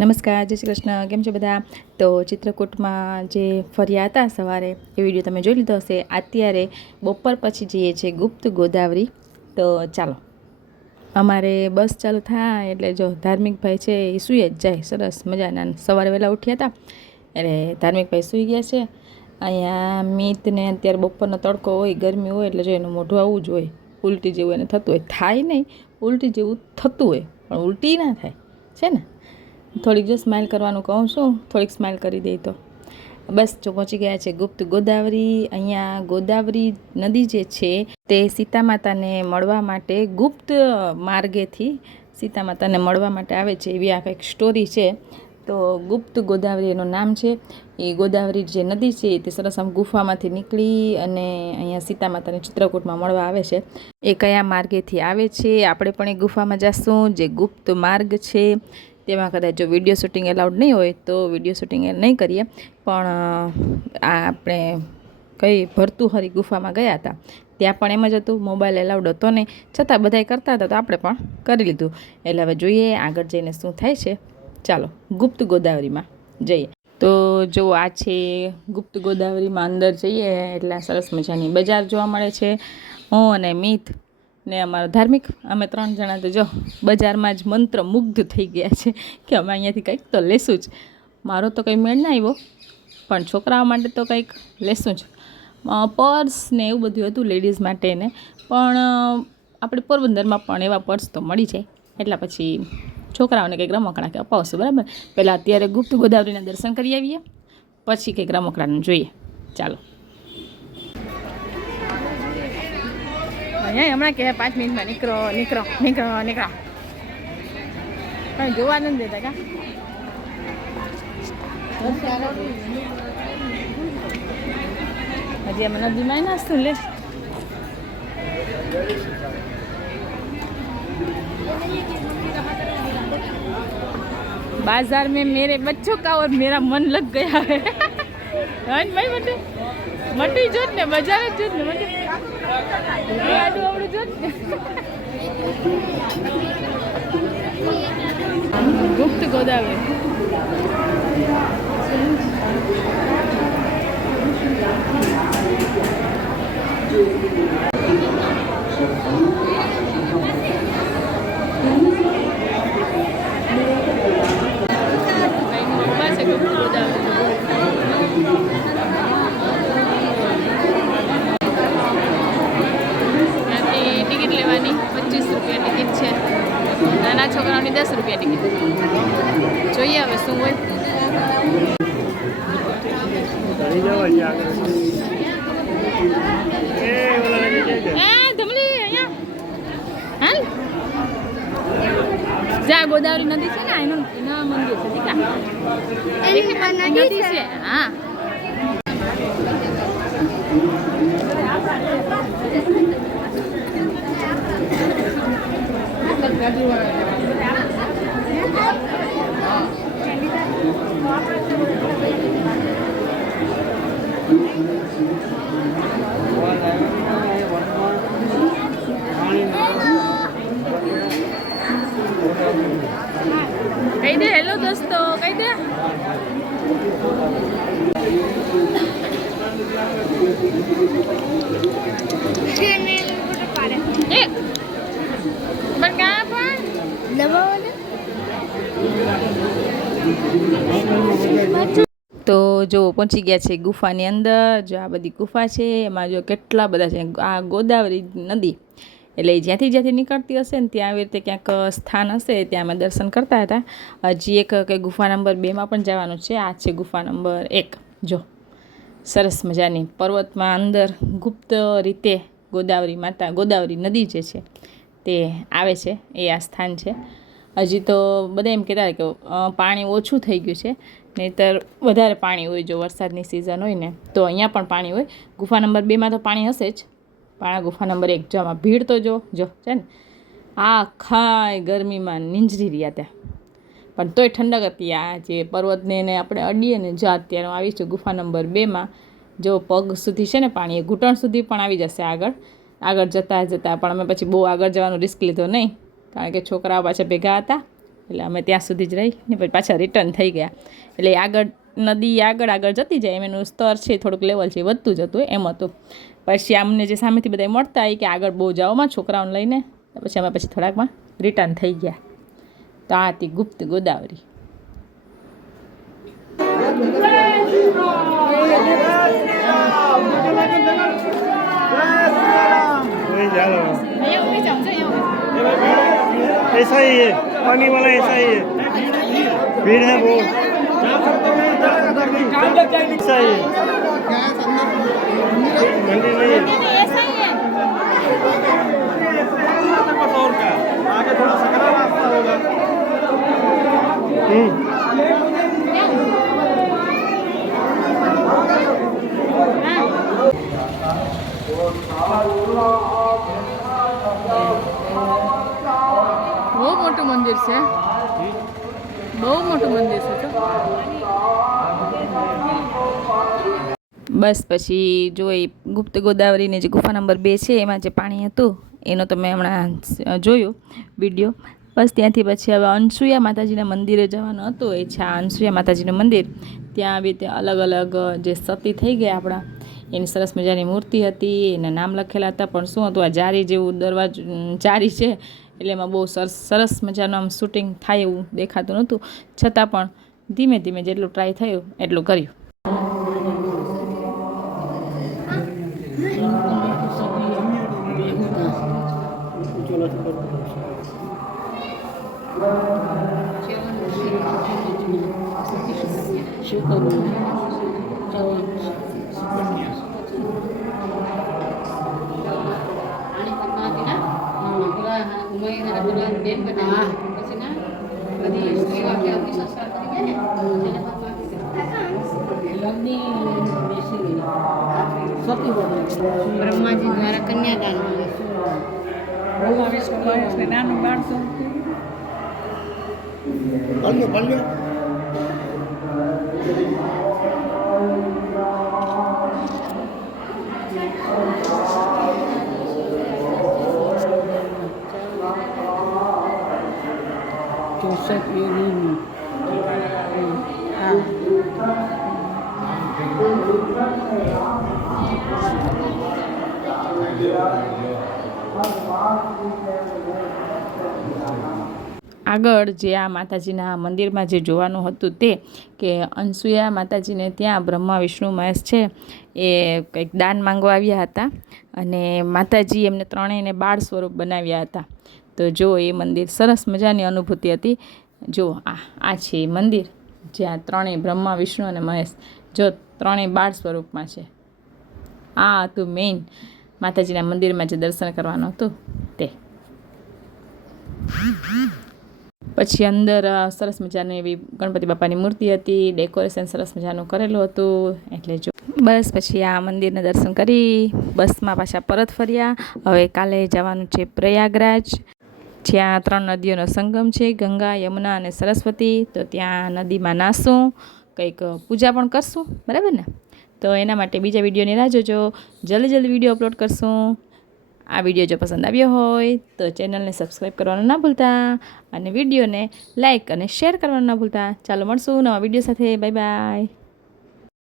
નમસ્કાર, જય શ્રી કૃષ્ણ. કેમ છો બધા? તો ચિત્રકૂટમાં જે ફર્યા હતા સવારે એ વિડીયો તમે જોઈ લીધો હશે. અત્યારે બપોર પછી જઈએ છીએ ગુપ્ત ગોદાવરી. તો ચાલો, અમારે બસ ચાલુ થાય એટલે જો ધાર્મિકભાઈ છે એ સૂઈ જ જાય. સરસ મજાના સવારે વહેલા ઉઠ્યા હતા એટલે ધાર્મિકભાઈ સૂઈ ગયા છે. અહીંયા મીતને અત્યારે બપોરનો તડકો હોય, ગરમી હોય એટલે જો એનું મોઢું આવું જ હોય, ઉલટી જેવું એને થતું હોય. થાય નહીં, ઉલટી જેવું થતું હોય પણ ઉલટી ના થાય છે ને. થોડીક જો સ્માઇલ કરવાનું કહું છું, થોડીક સ્માઇલ કરી દઈ તો બસ. જો પહોંચી ગયા છે ગુપ્ત ગોદાવરી. અહીંયા ગોદાવરી નદી જે છે તે સીતા માતાને મળવા માટે ગુપ્ત માર્ગેથી સીતા માતાને મળવા માટે આવે છે, એવી આ કંઈક સ્ટોરી છે. તો ગુપ્ત ગોદાવરી એનું નામ છે. એ ગોદાવરી જે નદી છે તે સરસ આમ ગુફામાંથી નીકળી અને અહીંયા સીતા માતાને ચિત્રકૂટમાં મળવા આવે છે. એ કયા માર્ગેથી આવે છે? આપણે પણ એ ગુફામાં જઈશું. જે ગુપ્ત માર્ગ છે તેમાં કદાચ જો વિડીયો શૂટિંગ એલાઉડ નહીં હોય તો વિડીયો શૂટિંગ નહીં કરીએ, પણ આપણે કઈ ભર્તુહરી ગુફામાં ગયા હતા ત્યાં પણ એમ જ હતું, મોબાઈલ એલાઉડ હતો નહીં, છતાં બધાય કરતા હતા તો આપણે પણ કરી લીધું. એટલે હવે જોઈએ આગળ જઈને શું થાય છે. ચાલો ગુપ્ત ગોદાવરીમાં જઈએ. તો જો આ છે ગુપ્ત ગોદાવરીમાં. અંદર જઈએ એટલે સરસ મજાની બજાર જોવા મળે છે. હું અને મિત ને અમારો ધાર્મિક, અમે 3 જણા તો જો બજારમાં જ મંત્ર મુગ્ધ થઈ ગયા છે કે અમે અહીંયાથી કંઈક તો લેશું જ. મારો તો કંઈ મેળ ના આવ્યો, પણ છોકરાઓ માટે તો કંઈક લેશું જ. પર્સ ને એવું બધું હતું લેડીઝ માટે ને, પણ આપણે પોરબંદરમાં પણ એવા પર્સ તો મળી જાય. એટલા પછી છોકરાઓને કંઈક રમકડા કે અપાવશું, બરાબર. પહેલાં અત્યારે ગુપ્ત ગોદાવરીના દર્શન કરી આવીએ, પછી કંઈક રમકડાનું જોઈએ. ચાલો. હમણાં કે 5 મિનિટમાં નીકળો નીકળો નીકળો નીકળો, પણ જોવા નથી દેતા કા. હજી અમે નદીમાં નાસ્તું લે. बाजार में मेरे बच्चों का और मेरा मन लग गया है. भाई मटे मटी जो ने बजार जो ने मटे आडू आवड़ू जो गुप्त गोदावरी. ટિકિટ લેવાની 25 રૂપિયા ટિકિટ છે. નાના છોકરાઓની 10 રૂપિયા ટિકિટ. જોઈએ હવે શું હોય. જ્યાં ગોદાવરી નદી છે ને એનું મંદિર છે. નદી છે. હા, કહી દે હેલો દોસ્તો, કહી દે. તો જો પહોંચી ગયા છે ગુફાની અંદર. જો આ બધી ગુફા છે, એમાં જો કેટલા બધા છે. આ ગોદાવરી નદી એટલે જ્યાંથી નીકળતી હશે ને ત્યાં આવી રીતે ક્યાંક સ્થાન હશે, ત્યાં અમે દર્શન કરતા હતા. હજી એક કંઈ ગુફા નંબર 2માં પણ જવાનું છે. આ છે ગુફા નંબર 1. જો સરસ મજાની પર્વતમાં અંદર ગુપ્ત રીતે ગોદાવરી નદી જે છે તે આવે છે. એ આ સ્થાન છે. હજી તો બધા એમ કહેતા કે પાણી ઓછું થઈ ગયું છે, નહીંતર વધારે પાણી હોય. જો વરસાદની સિઝન હોય ને તો અહીંયા પણ પાણી હોય. ગુફા નંબર 2માં તો પાણી હશે જ, પણ આ ગુફા નંબર 1 જો આમાં ભીડ તો જો છે ને. આખા ગરમીમાં નીંજરી રહ્યા ત્યાં, પણ તોય ઠંડક હતી. આ જે પર્વતને એને આપણે અડીએ ને, જો અત્યારે આવીશું ગુફા નંબર 2માં. જો પગ સુધી છે ને પાણી, એ ઘૂંટણ સુધી પણ આવી જશે આગળ જતાં. પણ અમે પછી બહુ આગળ જવાનું રિસ્ક લીધો નહીં, કારણ કે છોકરાઓ પાછા ભેગા હતા એટલે અમે ત્યાં સુધી જ રહી ને પછી પાછા રિટર્ન થઈ ગયા. એટલે આગળ નદી આગળ જતી જાય એમ એનું સ્તર છે થોડુંક લેવલ છે વધતું જતું એમ હતું. પછી અમને જે સામેથી બધા મળતા હોય કે આગળ બહુ જાઓમાં છોકરાઓને લઈને, પછી અમે પછી થોડાકમાં રિટર્ન થઈ ગયા. તો આ હતી ગુપ્ત ગોદાવરી. ऐसा ही है, पानी वाला ऐसा ही है, भीड़ है बहुत, ऐसा ही है, मंदिर नहीं है, आगे थोड़ा सकरा रास्ता होगा। બહુ મોટું મંદિર છે, બહુ મોટું મંદિર છે. બસ પછી જો એ ગુપ્ત ગોદાવરીની જે ગુફા નંબર 2 છે એમાં જે પાણી હતું એનો તમે હમણાં જોયો વિડીયો. બસ ત્યાંથી પછી હવે અનસુયા માતાજીના મંદિરે જવાનું હતું. એ છે અનસુયા માતાજીનું મંદિર. ત્યાં આવી રીતે અલગ અલગ જે સતી થઈ ગયા આપણા એની સરસ મજાની મૂર્તિ હતી, એના નામ લખેલા હતા. પણ શું હતું, આ જારી જેવું દરવાજો જારી છે એટલે એમાં બહુ સરસ મજાનું આમ શૂટિંગ થાય એવું દેખાતું નહોતું. છતાં પણ ધીમે ધીમે જેટલું ટ્રાય થયું એટલું કર્યું. બ્રહ્માજી દ્વારા કન્યાદાન નાનું બાળકો આગળ જે આ માતાજીના મંદિરમાં જે જોવાનું હતું તે કે અનસુયા માતાજીને ત્યાં બ્રહ્મા વિષ્ણુ મહેશ છે એ કંઈક દાન માંગવા આવ્યા હતા અને માતાજી એમને ત્રણેયને બાળ સ્વરૂપ બનાવ્યા હતા. તો જો એ મંદિર સરસ મજાની અનુભૂતિ હતી. જો આ છે એ મંદિર જ્યાં ત્રણેય બ્રહ્મા વિષ્ણુ અને મહેશ જો ત્રણેય બાળ સ્વરૂપમાં છે. આ હતું મેઇન માતાજીના મંદિરમાં જે દર્શન કરવાનું હતું તે. પછી અંદર સરસ મજાની એવી ગણપતિ બાપાની મૂર્તિ હતી, ડેકોરેશન સરસ મજાનું કરેલું હતું. એટલે જો બસ પછી આ મંદિરના દર્શન કરી બસમાં પાછા પરત ફર્યા. હવે કાલે જવાનું છે પ્રયાગરાજ, જ્યાં 3 નદીઓનો સંગમ છે, ગંગા, યમુના અને સરસ્વતી. તો ત્યાં નદીમાં નાહશું, કંઈક પૂજા પણ કરશું, બરાબર ને? તો એના માટે બીજા વિડીયોની રાહ જોજો, જલ્દી વિડીયો અપલોડ કરશું. આ વિડીયો જો પસંદ આવ્યો હોય તો ચેનલને સબસ્ક્રાઈબ કરવાનું ના ભૂલતા અને વિડીયોને લાઇક અને શેર કરવાનું ના ભૂલતા. ચાલો મળશું નવા વિડીયો સાથે. Bye bye.